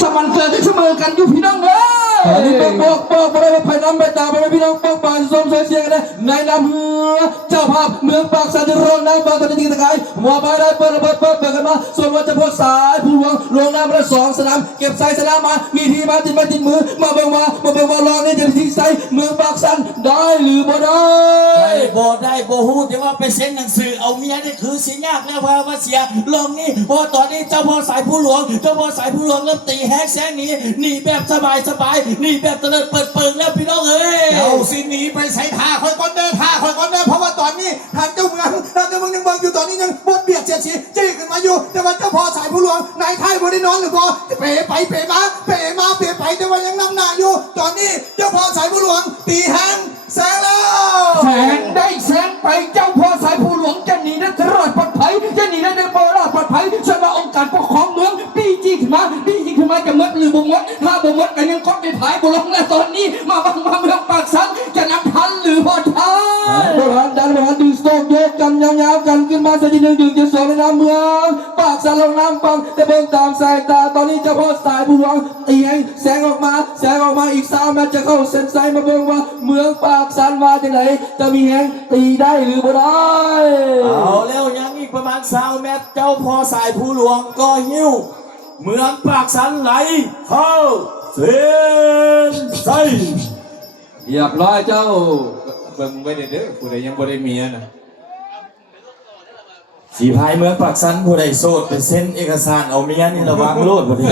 สมันเกิดเสมอกันอยู่พี่น้องเลยอันนี้บอกไปเลยภายน้ำไปตาไปเลยพี่น้องบอกไปส้มเสียงกันในน้ำเมืองเจ้าภาพเมืองปากสันติโรนน้ำปากตอนนี้ตะไคร้มัวไปได้เปิดกันมาส่วนว่าจะพอสายผู้ลวงน้ำละ2 สนามเก็บใส่สนามมามีทีมาติดมือมาเบิ่งมาลองนี่จะทิ้งใส่เมืองปากสันได้หรือบ่ได้บ่ฮู้แต่ว่าไปเซ็นหนังสือเอาเมียนี่คือสิยากแล้วว่าเสียลองนี่พอตอนนี้เจ้าพ่อสายผู้หลวงเริ่มตีแฮกแซงหนีแบบสบายหนีแบบตะเลิดเปิดเปิงแล้วพี่น้องเอ้ยเอาสิหนีไปใส่ท่าคอยก้อนเด้อเพราะว่าตอนนี้ทางเจ้าเมืองยังเมืองอยู่ตอนนี้ยังบดเบียดเสียดสีจี้ขึ้นมาอยู่แต่ว่าเจ้าพ่อสายผู้หลวงนายไทยบ่ได้นอนหรือบ่เป๋ไปเป๋มาแต่ว่ายังนำหน้าอยู่ตอนนี้เจ้าพ่อสายผู้หลวงตีแฮงแซงแล้วแสงได้แสงไปเจ้าพ่อสายผู้หลวงจะหนีนั้นรอดปลอดภัยจะหนีนั้นบ่รอดปลอดภัยสำหรับองค์การปกครองเมืองปีจีขึ้นมาจะมดหรือบ่มดถ้าบ่มดกันยังคบในผายบ่ลงแล้วตอนนี้มาเมืองปากสันจะนำทันหรือบ่ทันบริหารดึงสโตกยกกันยาวๆกันขึ้นมาสักที1 1 2ในน้ำเมืองปากสันลงน้ำปังแต่เบิ่งตามสายตาตอนนี้เจ้าพ่อสายผู้หลวงตีให้แสงออกมาอีก3 เมตรจะเข้าเส้นชัยมาเบิ่งว่าเมืองปากสันมาจากไหนจะมีแหงตีได้หรือบ่ได้เอาแล้วยังอีกประมาณ20 เมตรเจ้าพ่อสายผู้หลวงก็หิ้วเมืองปากสันไหลเข้าเส้นชัยเรียบร้อยเจ้าเบิ่งไว้เด้อผู้ใดยังบ่ได้เมียนะสีพายเมืองปากสันผู้ใดโสดไปเซ็นเอกสารเอาเมียนี่ระวังโลดบ่ดี